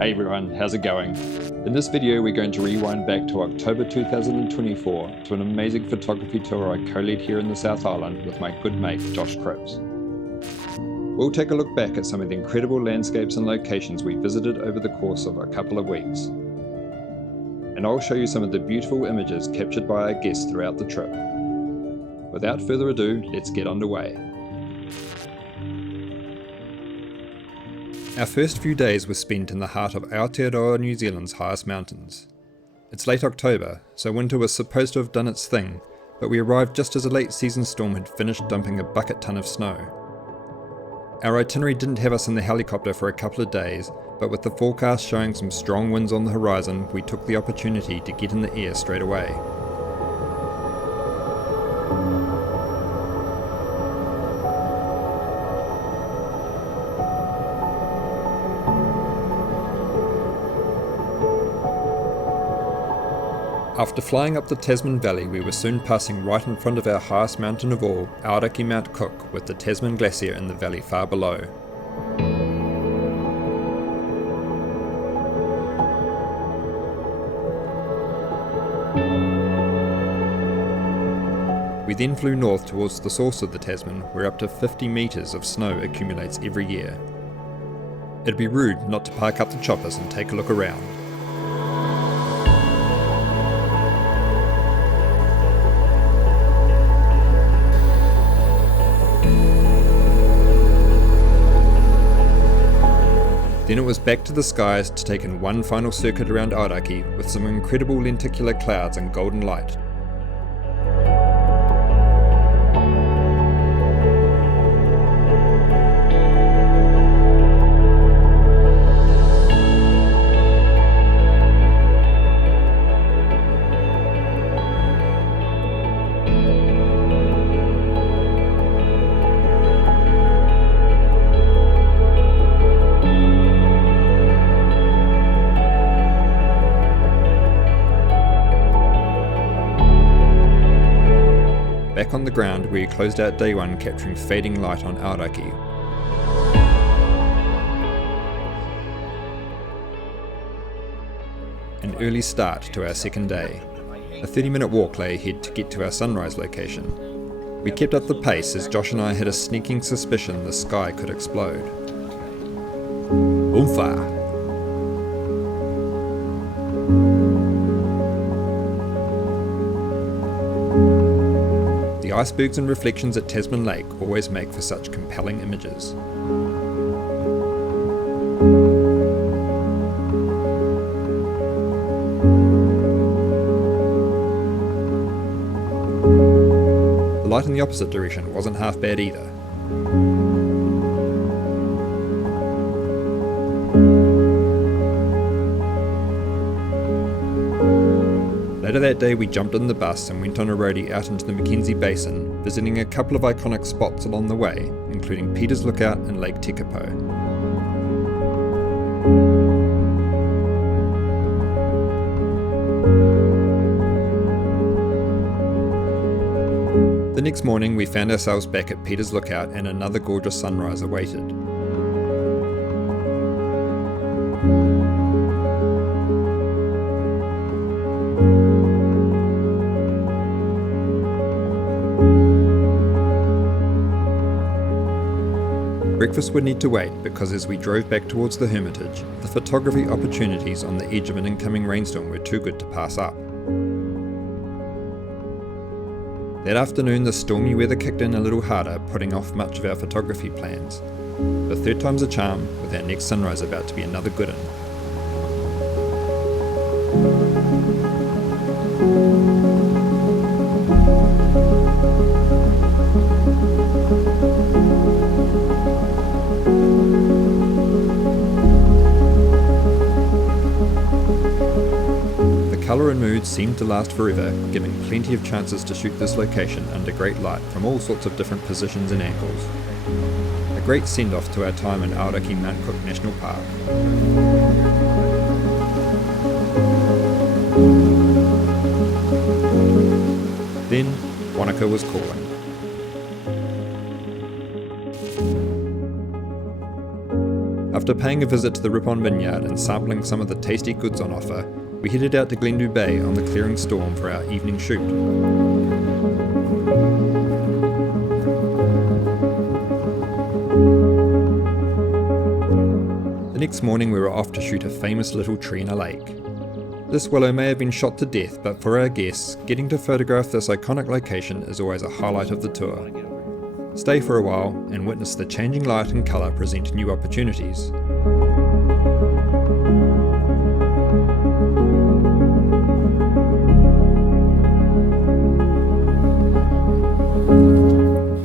Hey everyone, how's it going? In this video we're going to rewind back to October 2024 to an amazing photography tour I co-led here in the South Island with my good mate Josh Cripps. We'll take a look back at some of the incredible landscapes and locations we visited over the course of a couple of weeks. And I'll show you some of the beautiful images captured by our guests throughout the trip. Without further ado, let's get underway. Our first few days were spent in the heart of Aotearoa New Zealand's highest mountains. It's late October, so winter was supposed to have done its thing, but we arrived just as a late season storm had finished dumping a bucket ton of snow. Our itinerary didn't have us in the helicopter for a couple of days, but with the forecast showing some strong winds on the horizon, we took the opportunity to get in the air straight away. After flying up the Tasman Valley, we were soon passing right in front of our highest mountain of all, Aoraki Mount Cook, with the Tasman Glacier in the valley far below. We then flew north towards the source of the Tasman, where up to 50 metres of snow accumulates every year. It'd be rude not to park up the choppers and take a look around. Then it was back to the skies to take in one final circuit around Aoraki with some incredible lenticular clouds and golden light. Back on the ground, we closed out day one capturing fading light on Aoraki. An early start to our second day. A 30-minute walk lay ahead to get to our sunrise location. We kept up the pace as Josh and I had a sneaking suspicion the sky could explode. Oomfa! The icebergs and reflections at Tasman Lake always make for such compelling images. The light in the opposite direction wasn't half bad either. Later that day we jumped in the bus and went on a roadie out into the Mackenzie Basin, visiting a couple of iconic spots along the way, including Peter's Lookout and Lake Tekapo. The next morning we found ourselves back at Peter's Lookout and another gorgeous sunrise awaited. Breakfast would need to wait because as we drove back towards the Hermitage, the photography opportunities on the edge of an incoming rainstorm were too good to pass up. That afternoon the stormy weather kicked in a little harder, putting off much of our photography plans. But third time's a charm, with our next sunrise about to be another good one. The colour and mood seemed to last forever, giving plenty of chances to shoot this location under great light from all sorts of different positions and angles. A great send-off to our time in Aoraki Mount Cook National Park. Then, Wānaka was calling. After paying a visit to the Ripon Vineyard and sampling some of the tasty goods on offer, we headed out to Glendu Bay on the clearing storm for our evening shoot. The next morning we were off to shoot a famous little tree in a lake. This willow may have been shot to death, but for our guests, getting to photograph this iconic location is always a highlight of the tour. Stay for a while and witness the changing light and colour present new opportunities.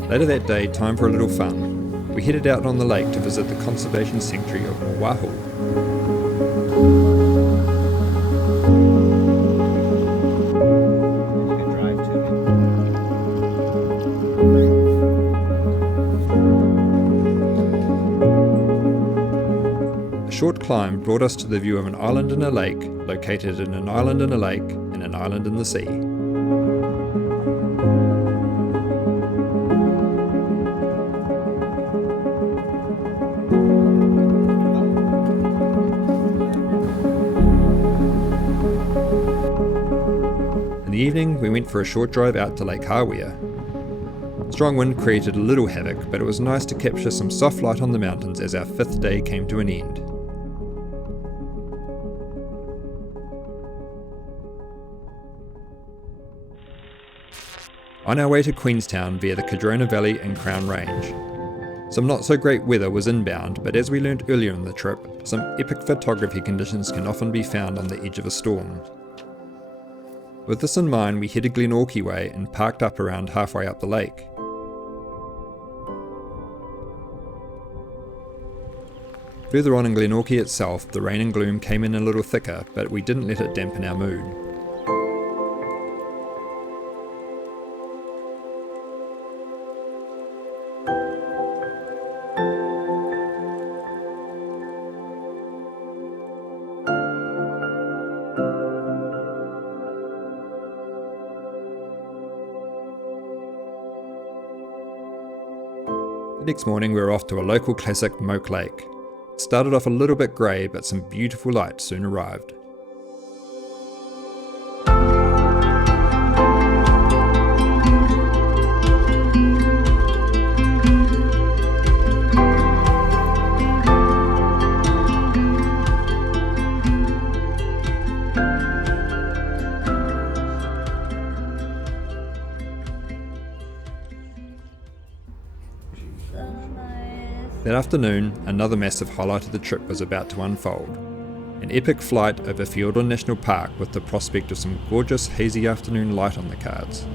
Later that day, time for a little fun. We headed out on the lake to visit the conservation sanctuary of Oahu. A short climb brought us to the view of an island in a lake, located in an island in a lake, and an island in the sea. In the evening, we went for a short drive out to Lake Hawea. Strong wind created a little havoc, but it was nice to capture some soft light on the mountains as our 5th day came to an end. On our way to Queenstown via the Cardrona Valley and Crown Range. Some not so great weather was inbound, but as we learned earlier in the trip, some epic photography conditions can often be found on the edge of a storm. With this in mind, we headed Aoraki way and parked up around halfway up the lake. Further on in Aoraki itself, the rain and gloom came in a little thicker, but we didn't let it dampen our mood. The next morning we were off to a local classic, Moke Lake. It started off a little bit grey, but some beautiful light soon arrived. That afternoon, another massive highlight of the trip was about to unfold. An epic flight over Fiords National Park with the prospect of some gorgeous hazy afternoon light on the cards.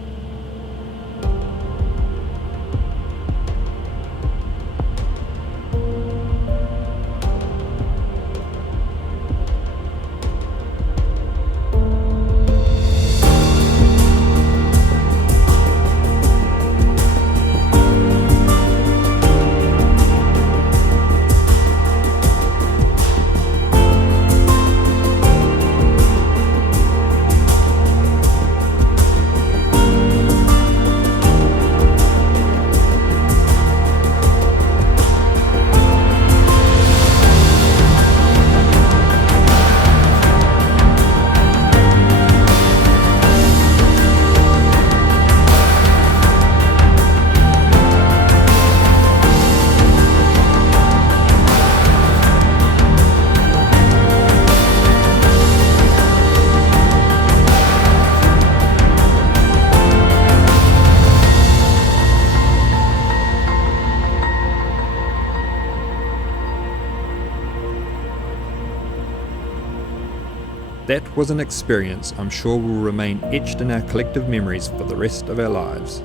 That was an experience I'm sure will remain etched in our collective memories for the rest of our lives.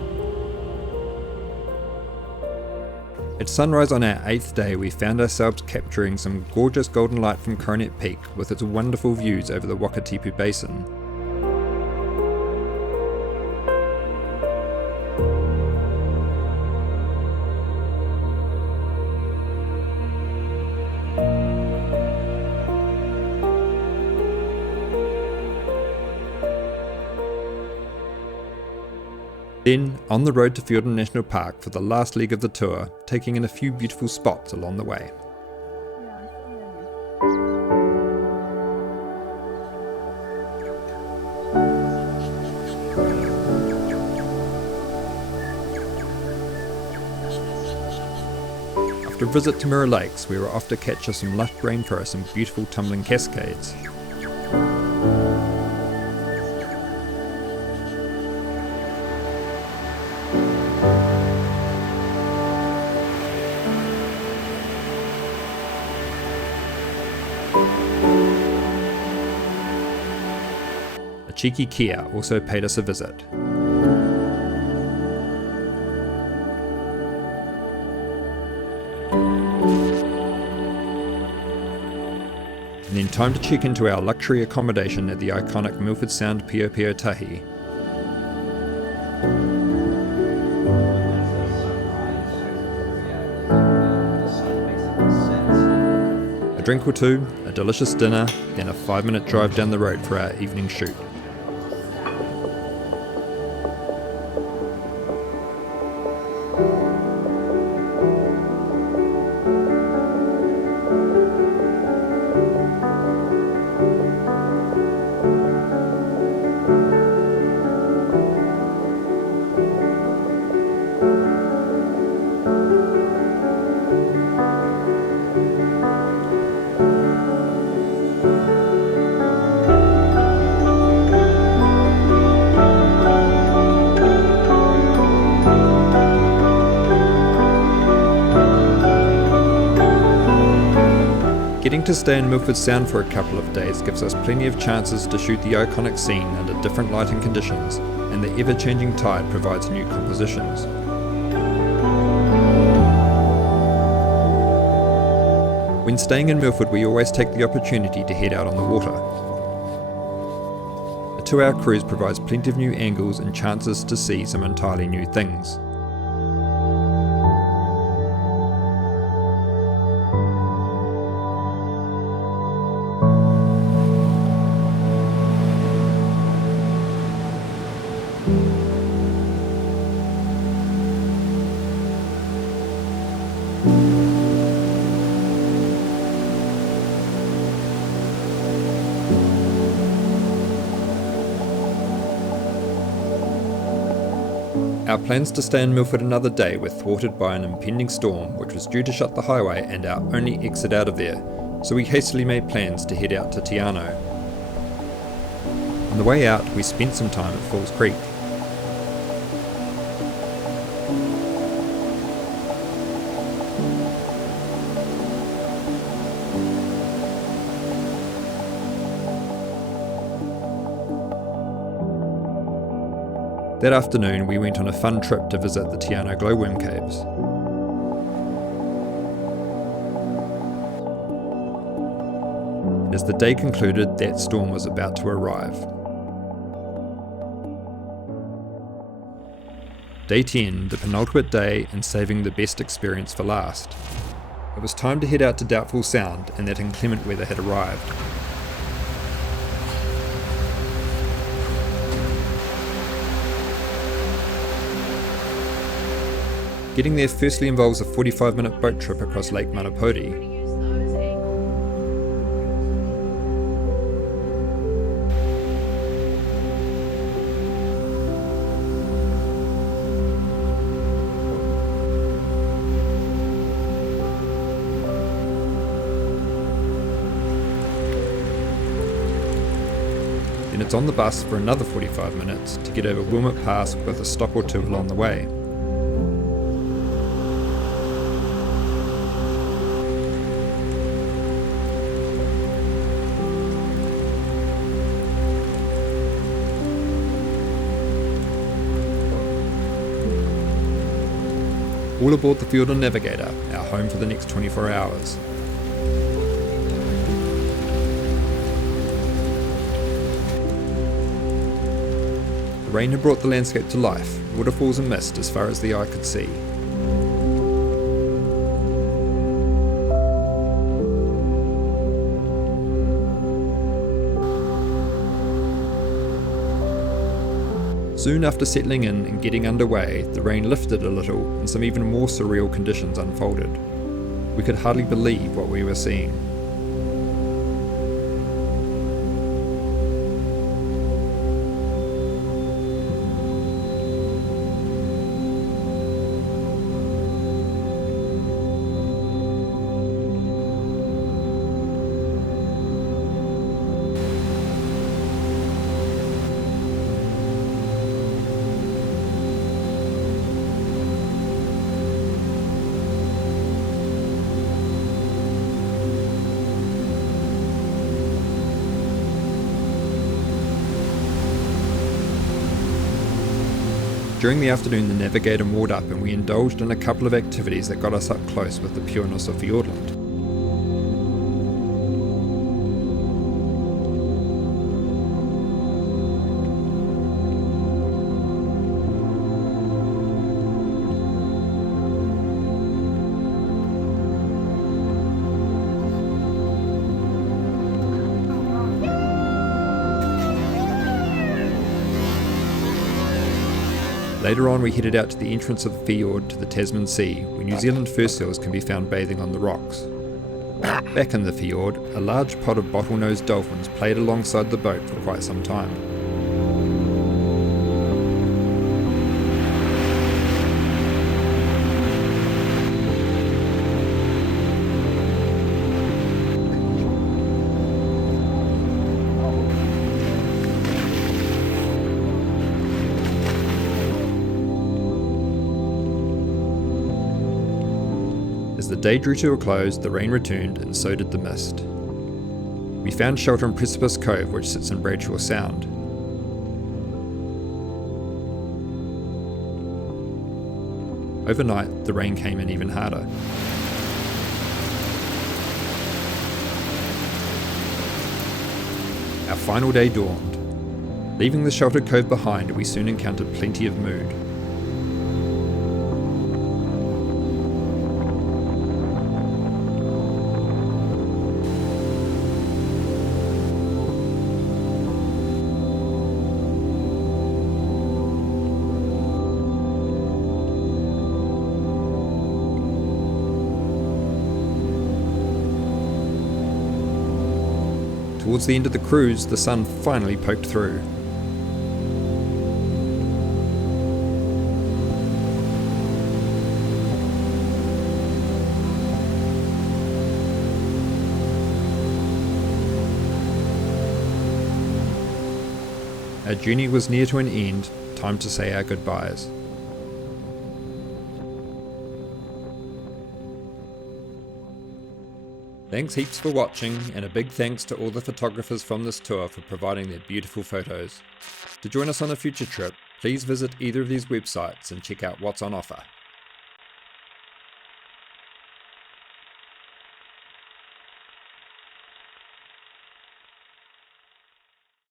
At sunrise on our 8th day, we found ourselves capturing some gorgeous golden light from Coronet Peak with its wonderful views over the Wakatipu Basin. Then, on the road to Fiords National Park for the last leg of the tour, taking in a few beautiful spots along the way. Yeah, After a visit to Mirror Lakes, we were off to capture some lush rainforests and beautiful tumbling cascades. A cheeky Kia also paid us a visit. And then time to check into our luxury accommodation at the iconic Milford Sound Piopiotahi. A drink or two, a delicious dinner, then a 5-minute drive down the road for our evening shoot. Getting to stay in Milford Sound for a couple of days gives us plenty of chances to shoot the iconic scene under different lighting conditions, and the ever-changing tide provides new compositions. When staying in Milford, we always take the opportunity to head out on the water. A 2-hour cruise provides plenty of new angles and chances to see some entirely new things. Our plans to stay in Milford another day were thwarted by an impending storm which was due to shut the highway and our only exit out of there, so we hastily made plans to head out to Te Anau. On the way out, we spent some time at Falls Creek. That afternoon, we went on a fun trip to visit the Te Anau glowworm caves. As the day concluded, that storm was about to arrive. Day 10, the penultimate day, and saving the best experience for last. It was time to head out to Doubtful Sound, and that inclement weather had arrived. Getting there firstly involves a 45-minute boat trip across Lake Manapoti. Then it's on the bus for another 45 minutes to get over Wilmot Pass with a stop or two along the way. All aboard the Fiorda Navigator, our home for the next 24 hours. The rain had brought the landscape to life, waterfalls and mist as far as the eye could see. Soon after settling in and getting underway, the rain lifted a little and some even more surreal conditions unfolded. We could hardly believe what we were seeing. During the afternoon the navigator moored up and we indulged in a couple of activities that got us up close with the pureness of Fiordland. Later on we headed out to the entrance of the fjord to the Tasman Sea, where New Zealand fur seals can be found bathing on the rocks. Back in the fjord, a large pod of bottlenose dolphins played alongside the boat for quite some time. As the day drew to a close, the rain returned and so did the mist. We found shelter in Precipice Cove, which sits in Glaciers Sound. Overnight, the rain came in even harder. Our final day dawned. Leaving the sheltered cove behind, we soon encountered plenty of mood. Towards the end of the cruise, the sun finally poked through. Our journey was near to an end, time to say our goodbyes. Thanks heaps for watching, and a big thanks to all the photographers from this tour for providing their beautiful photos. To join us on a future trip, please visit either of these websites and check out what's on offer.